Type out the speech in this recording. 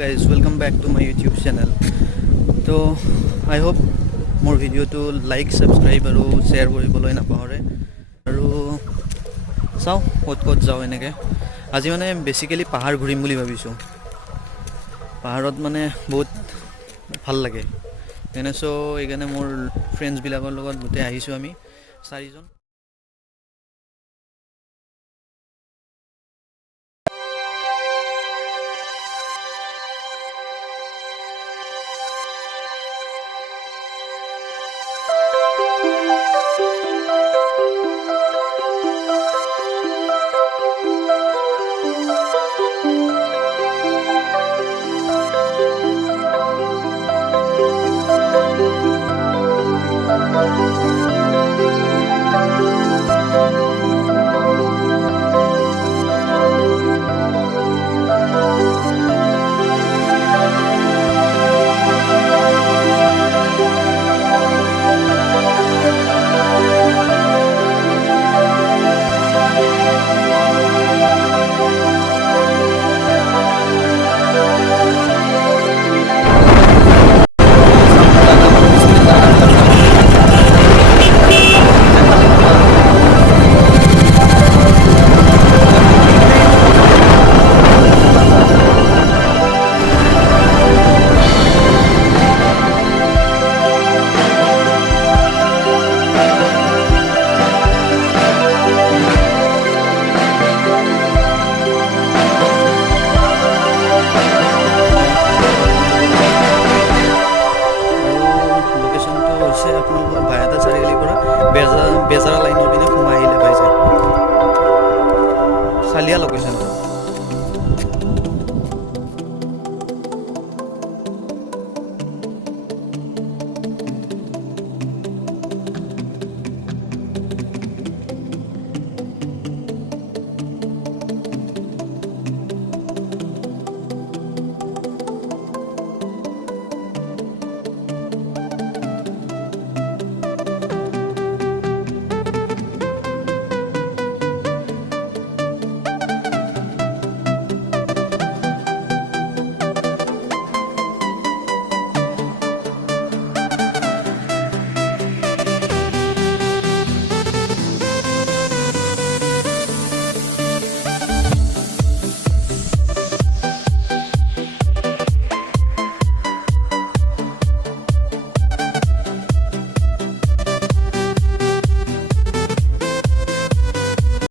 guys, welcome back to my YouTube channel. তো I hope মোৰ ভিডিঅ'টো লাইক সাবস্ক্ৰাইব আৰু শ্বেয়াৰ কৰিবলৈ নাপাহৰে আৰু চাও ক'ত যাওঁ এনেকৈ আজি মানে বেসিক্যালি পাহাৰ ঘূৰিম বুলি ভাবিছোঁ পাহাৰত মানে বহুত ভাল লাগে এনে সো এইকাৰণে মোৰ ফ্ৰেণ্ডছবিলাকৰ লগত গোটেই আহিছোঁ আমি চাৰিজন আপোনালোকৰ ভায়াটা চাৰিআলিৰ পৰা বেজাৰা লাইনৰ পিনে সোমাই আহিলে পাই যায় চালিয়া লোকেশ্যনটো